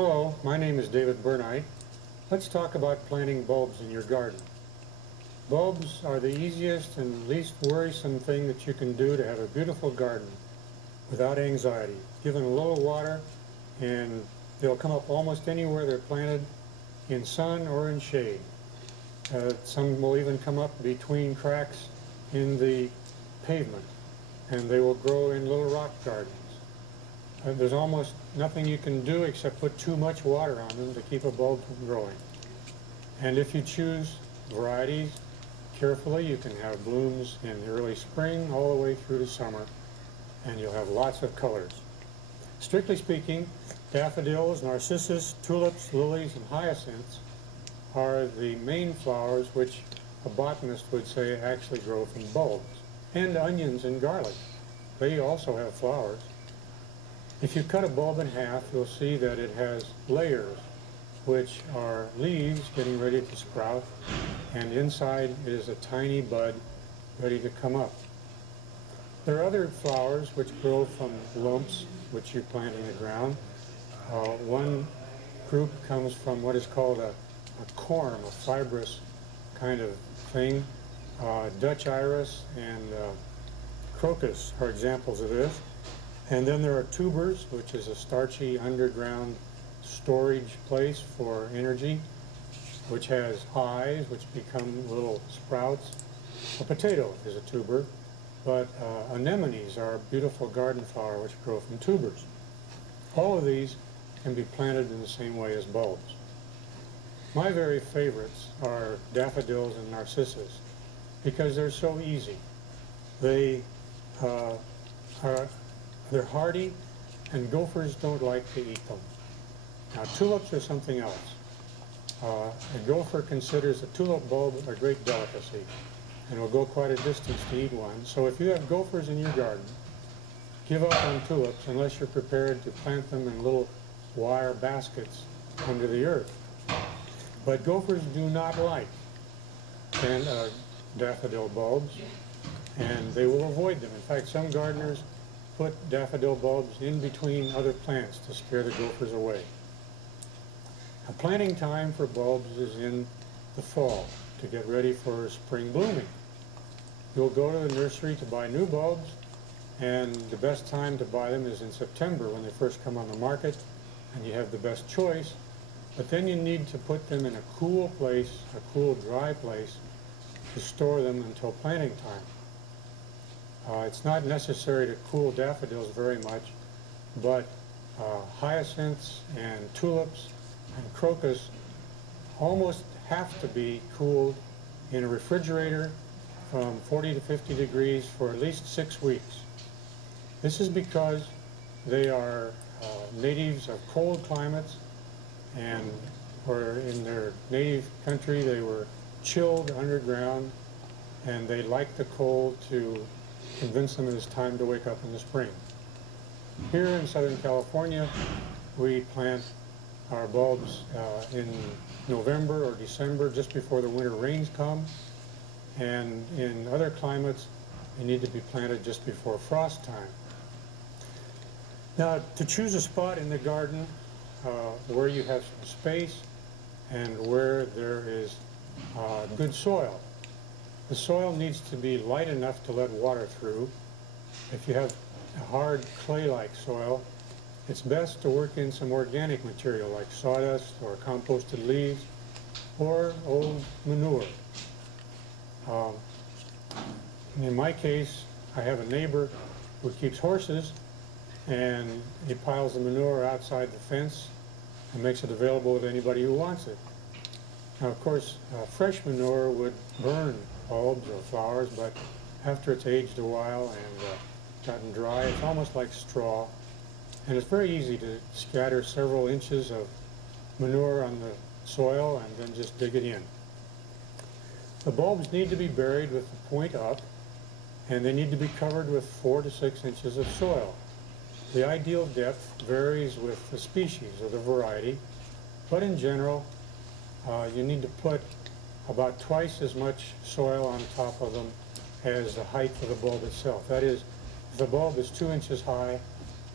Hello, my name is David Burnite. Let's talk about planting bulbs in your garden. Bulbs are the easiest and least worrisome thing that you can do to have a beautiful garden without anxiety. Give them a little water and they'll come up almost anywhere they're planted, in sun or in shade. Some will even come up between cracks in the pavement, and they will grow in little rock gardens. There's almost nothing you can do except put too much water on them to keep a bulb from growing. And if you choose varieties carefully, you can have blooms in the early spring all the way through to summer, and you'll have lots of colors. Strictly speaking, daffodils, narcissus, tulips, lilies, and hyacinths are the main flowers which a botanist would say actually grow from bulbs. And onions and garlic. They also have flowers. If you cut a bulb in half, you'll see that it has layers, which are leaves getting ready to sprout, and inside is a tiny bud ready to come up. There are other flowers which grow from lumps which you plant in the ground. One group comes from what is called a corm, a fibrous kind of thing. Dutch iris and crocus are examples of this. And then there are tubers, which is a starchy underground storage place for energy, which has eyes, which become little sprouts. A potato is a tuber, but anemones are a beautiful garden flower which grow from tubers. All of these can be planted in the same way as bulbs. My very favorites are daffodils and narcissus because they're so easy. They're hardy, and gophers don't like to eat them. Now, tulips are something else. A gopher considers a tulip bulb a great delicacy and will go quite a distance to eat one. So if you have gophers in your garden, give up on tulips unless you're prepared to plant them in little wire baskets under the earth. But gophers do not like daffodil bulbs, and they will avoid them. In fact, some gardeners put daffodil bulbs in between other plants to scare the gophers away. A planting time for bulbs is in the fall to get ready for spring blooming. You'll go to the nursery to buy new bulbs, and the best time to buy them is in September when they first come on the market, and you have the best choice. But then you need to put them in a cool place, a cool, dry place, to store them until planting time. It's not necessary to cool daffodils very much, but hyacinths and tulips and crocus almost have to be cooled in a refrigerator from 40 to 50 degrees for at least 6 weeks. This is because they are natives of cold climates, and where in their native country they were chilled underground, and they like the cold to convince them it is time to wake up in the spring. Here in Southern California, we plant our bulbs in November or December, just before the winter rains come, and in other climates, they need to be planted just before frost time. Now, to choose a spot in the garden where you have some space and where there is good soil. The soil needs to be light enough to let water through. If you have a hard clay-like soil, it's best to work in some organic material like sawdust or composted leaves or old manure. In my case, I have a neighbor who keeps horses, and he piles the manure outside the fence and makes it available to anybody who wants it. Now, of course, fresh manure would burn bulbs or flowers, but after it's aged a while and gotten dry, it's almost like straw. And it's very easy to scatter several inches of manure on the soil and then just dig it in. The bulbs need to be buried with the point up, and they need to be covered with 4 to 6 inches of soil. The ideal depth varies with the species or the variety, but in general, you need to put about twice as much soil on top of them as the height of the bulb itself. That is, if the bulb is 2 inches high,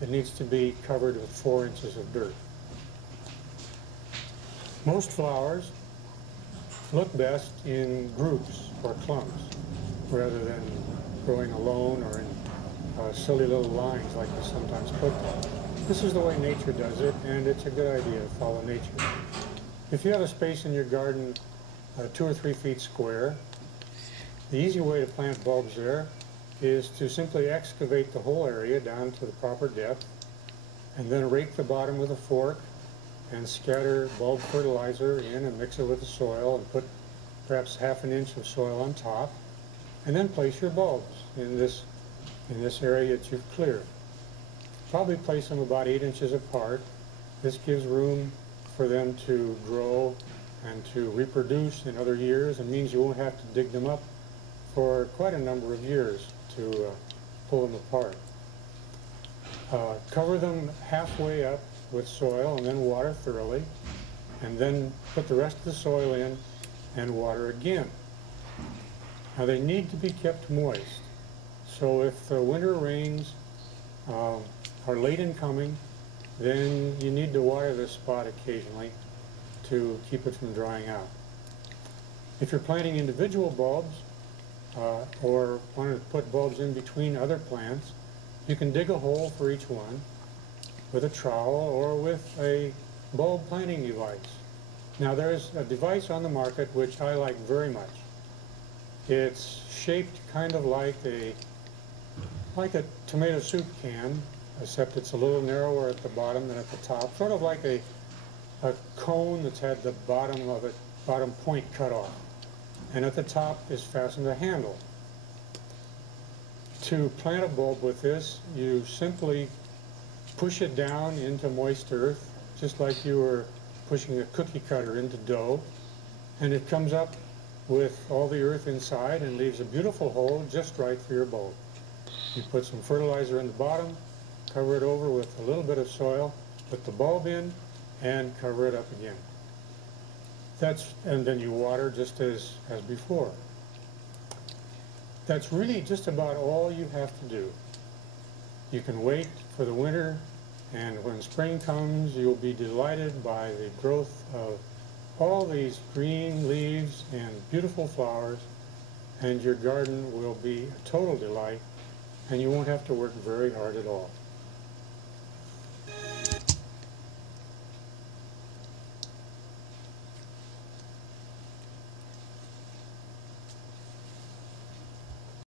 it needs to be covered with 4 inches of dirt. Most flowers look best in groups or clumps rather than growing alone or in silly little lines like we sometimes put them. This is the way nature does it, and it's a good idea to follow nature. If you have a space in your garden 2 or 3 feet square, the easy way to plant bulbs there is to simply excavate the whole area down to the proper depth and then rake the bottom with a fork and scatter bulb fertilizer in and mix it with the soil and put perhaps ½ an inch of soil on top, and then place your bulbs in this area that you've cleared. Probably place them about 8 inches apart. This gives room for them to grow and to reproduce in other years, and means you won't have to dig them up for quite a number of years to pull them apart. Cover them halfway up with soil and then water thoroughly, and then put the rest of the soil in and water again. Now they need to be kept moist, so if the winter rains are late in coming, then you need to water this spot occasionally to keep it from drying out. If you're planting individual bulbs or wanted to put bulbs in between other plants, you can dig a hole for each one with a trowel or with a bulb planting device. Now there's a device on the market which I like very much. It's shaped kind of like a tomato soup can, except it's a little narrower at the bottom than at the top, sort of like a cone that's had the bottom point cut off. And at the top is fastened a handle. To plant a bulb with this, you simply push it down into moist earth, just like you were pushing a cookie cutter into dough, and it comes up with all the earth inside and leaves a beautiful hole just right for your bulb. You put some fertilizer in the bottom, cover it over with a little bit of soil, put the bulb in, and cover it up again. And then you water just as before. That's really just about all you have to do. You can wait for the winter, and when spring comes, you'll be delighted by the growth of all these green leaves and beautiful flowers, and your garden will be a total delight, and you won't have to work very hard at all.